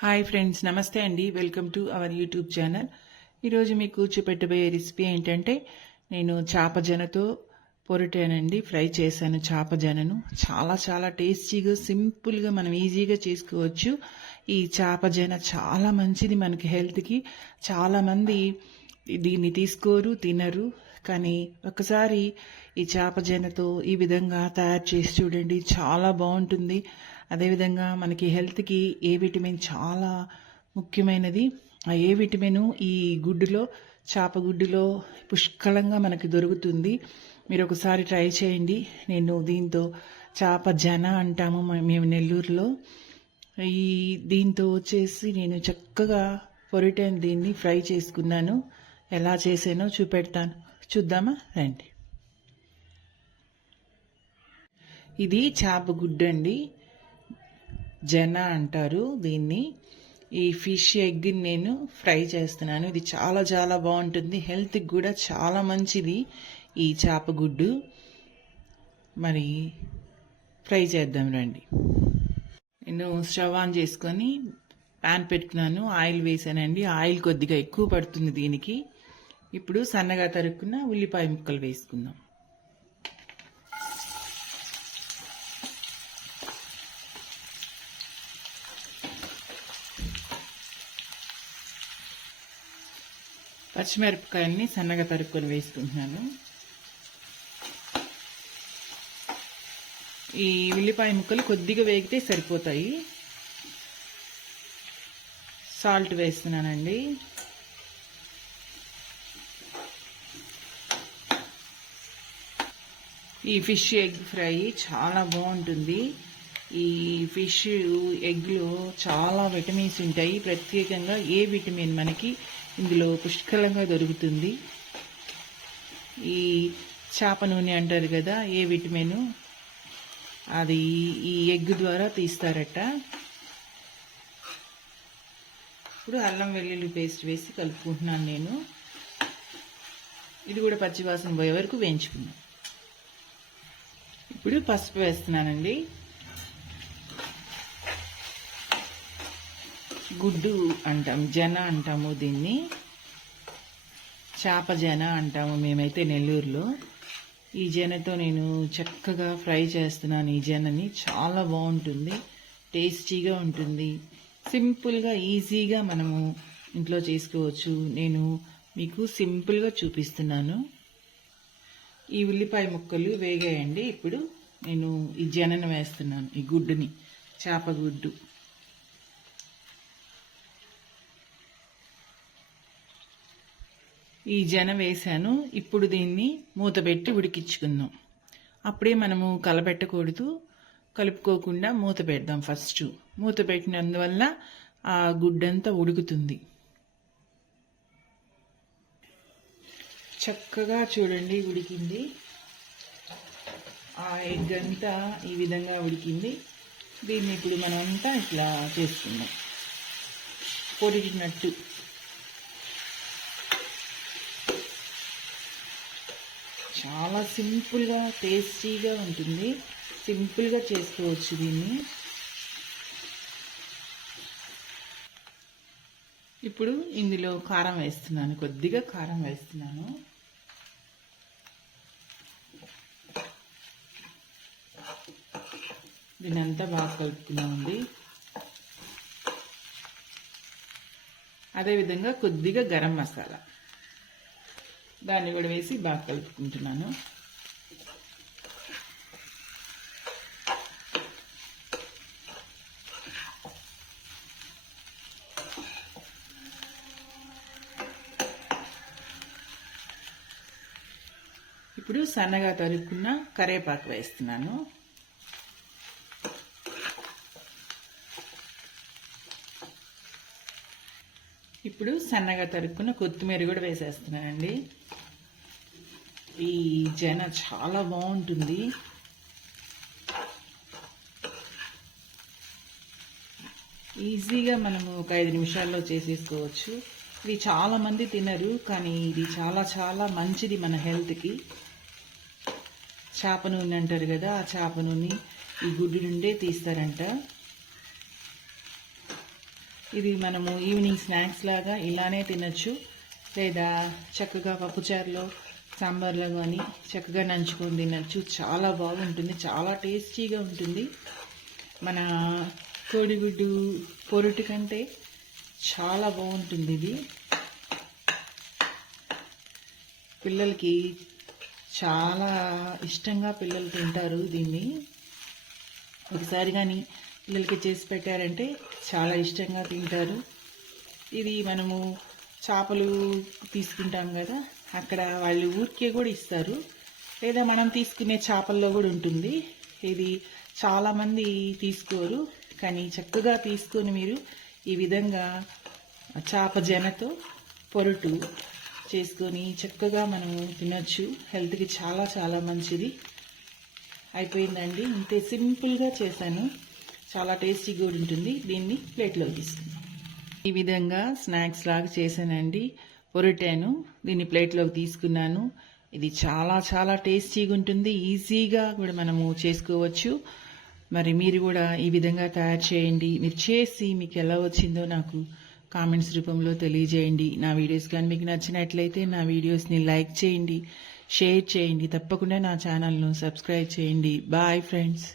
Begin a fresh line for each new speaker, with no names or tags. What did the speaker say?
Hi friends నమస్తే అండి. Welcome to our YouTube channel ఈరోజు మీకు చూపెట్టబోయే రెసిపీ ఏంటంటే నేను చేప జనతో పొరటానండి. ఫ్రై చేశాను చేపజనను. చాలా చాలా టేస్టీగా సింపుల్గా మనం ఈజీగా చేసుకోవచ్చు. ఈ చేపజన చాలా మంచిది మనకి హెల్త్కి చాలామంది దీన్ని తీసుకోరు తినరు. కానీ ఒకసారి ఈ చేప జనతో ఈ విధంగా తయారు చేసి చూడండి చాలా బాగుంటుంది. అదేవిధంగా మనకి హెల్త్కి ఏ విటమిన్ చాలా ముఖ్యమైనది. ఆ ఏ విటమిన్ ఈ గుడ్డులో చేప గుడ్డులో పుష్కలంగా మనకి దొరుకుతుంది. మీరు ఒకసారి ట్రై చేయండి. నేను దీంతో చేప జన అంటాము మేము నెల్లూరులో. ఈ దీంతో వచ్చేసి నేను చక్కగా పొరిటైన్ దీన్ని ఫ్రై చేసుకున్నాను. ఎలా చేసానో చూపెడతాను. చూద్దామా? రండి. ఇది చేప గుడ్డు అండి జన అంటారు దీన్ని. ఈ ఫిష్ ఎగ్ని నేను ఫ్రై చేస్తున్నాను. ఇది చాలా చాలా బాగుంటుంది. హెల్త్కి కూడా చాలా మంచిది ఈ చేప గుడ్డు. మరి ఫ్రై చేద్దాం రండి. నేను స్టవ్ ఆన్ చేసుకొని ప్యాన్ పెట్టుకున్నాను. ఆయిల్ వేసానండి. ఆయిల్ కొద్దిగా ఎక్కువ పడుతుంది దీనికి. ఇప్పుడు సన్నగా తరుక్కున్న ఉల్లిపాయ ముక్కలు వేసుకుందాం. పచ్చిమిరపకాయల్ని సన్నగా తరుక్కొని వేసుకుంటున్నాను. ఈ ఉల్లిపాయ ముక్కలు కొద్దిగా వేగితే సరిపోతాయి. సాల్ట్ వేస్తున్నానండి. ఈ ఫిష్ ఎగ్ ఫ్రై చాలా బాగుంటుంది. ఈ ఫిష్ ఎగ్లో చాలా విటమిన్స్ ఉంటాయి. ప్రత్యేకంగా ఏ విటమిన్ మనకి ఇందులో పుష్కలంగా దొరుకుతుంది. ఈ చేప నూనె అంటారు కదా ఏ విటమిన్? అది ఈ ఎగ్ ద్వారా తీస్తారట. ఇప్పుడు అల్లం వెల్లుల్లి పేస్ట్ వేసి కలుపుకుంటున్నాను నేను. ఇది కూడా పచ్చివాసన పోయే వరకు వేయించుకున్నాను ఇప్పుడు పసుపు వేస్తున్నానండి. గుడ్డు అంటాం జన అంటాము దీన్ని. చేప జన అంటాము మేమైతే నెల్లూరులో. ఈ జనతో నేను చక్కగా ఫ్రై చేస్తున్నాను ఈ జనని. చాలా బాగుంటుంది టేస్టీగా ఉంటుంది. సింపుల్గా ఈజీగా మనము ఇంట్లో చేసుకోవచ్చు. నేను మీకు సింపుల్గా చూపిస్తున్నాను. ఈ ఉల్లిపాయ ముక్కలు వేగాయండి. ఇప్పుడు నేను ఈ జనను వేస్తున్నాను ఈ గుడ్డుని చేప గుడ్డు. ఈ జన వేశాను. ఇప్పుడు దీన్ని మూతపెట్టి ఉడికించుకుందాం. అప్పుడే మనము కలపెట్టకూడదు. కలుపుకోకుండా మూత పెడదాం ఫస్ట్. మూత పెట్టినందువల్ల ఆ గుడ్డంతా ఉడుకుతుంది. చక్కగా చూడండి ఉడికింది. ఆ ఎగ్ అంతా ఈ విధంగా ఉడికింది. దీన్ని ఇప్పుడు మనమంతా ఇట్లా చేసుకుందాం. పొడిగినట్టు. చాలా సింపుల్గా టేస్టీగా ఉంటుంది. సింపుల్గా చేసుకోవచ్చు దీన్ని. ఇప్పుడు ఇందులో కారం వేస్తున్నాను. కొద్దిగా కారం వేస్తున్నాను. దీని అంతా బాగా కలుపుకున్నామండి అదేవిధంగా కొద్దిగా గరం మసాలా. దాన్ని కూడా వేసి బాగా కలుపుకుంటున్నాను. ఇప్పుడు సన్నగా తరుక్కున్న కరేపాకు వేస్తున్నాను. ఇప్పుడు సన్నగా తరుక్కున్న కొత్తిమీర కూడా వేసేస్తున్నానండి. ఈ జన చాలా బాగుంటుంది. ఈజీగా మనము ఒక ఐదు నిమిషాల్లో చేసేసుకోవచ్చు. ఇది చాలామంది తినరు కానీ ఇది చాలా చాలా మంచిది మన హెల్త్కి. చేప నూనె అంటారు కదా ఆ చేప నూనె ఈ గుడ్డు నుండే తీస్తారంట. ఇది మనము ఈవినింగ్ స్నాక్స్ లాగా ఇలానే తినచ్చు. లేదా చక్కగా పప్పుచారులో సాంబార్లో కానీ చక్కగా నంచుకొని తినచ్చు. చాలా బాగుంటుంది. చాలా టేస్టీగా ఉంటుంది. మన కోడిగుడ్డు పొరుటు కంటే చాలా బాగుంటుంది ఇది. పిల్లలకి చాలా ఇష్టంగా పిల్లలు తింటారు దీన్ని. ఒకసారి కానీ పిల్లలకి చేసి పెట్టారంటే చాలా ఇష్టంగా తింటారు. ఇది మనము చేపలు తీసుకుంటాం కదా అక్కడ వాళ్ళు ఊరికే కూడా ఇస్తారు. లేదా మనం తీసుకునే చేపల్లో కూడా ఉంటుంది. ఇది చాలామంది తీసుకోరు. కానీ చక్కగా తీసుకొని మీరు ఈ విధంగా చేప జనతో పొరుటు చేసుకొని చక్కగా మనము తినొచ్చు. హెల్త్కి చాలా చాలా మంచిది. అయిపోయిందండి. ఇంతే సింపుల్గా చేశాను. చాలా టేస్టీ కూడా ఉంటుంది. దీన్ని ప్లేట్లో తీసుకుందాం. ఈ విధంగా స్నాక్స్ లాగా చేశానండి. పొరటాను దీన్ని ప్లేట్లోకి తీసుకున్నాను. ఇది చాలా చాలా టేస్టీగా ఉంటుంది. ఈజీగా కూడా మనము చేసుకోవచ్చు. మరి మీరు కూడా ఈ విధంగా తయారు చేయండి. మీరు చేసి మీకు ఎలా వచ్చిందో నాకు కామెంట్స్ రూపంలో తెలియజేయండి. నా వీడియోస్ కానీ మీకు నచ్చినట్లయితే నా వీడియోస్ని లైక్ చేయండి షేర్ చేయండి. తప్పకుండా నా ఛానల్ను సబ్స్క్రైబ్ చేయండి. Bye friends.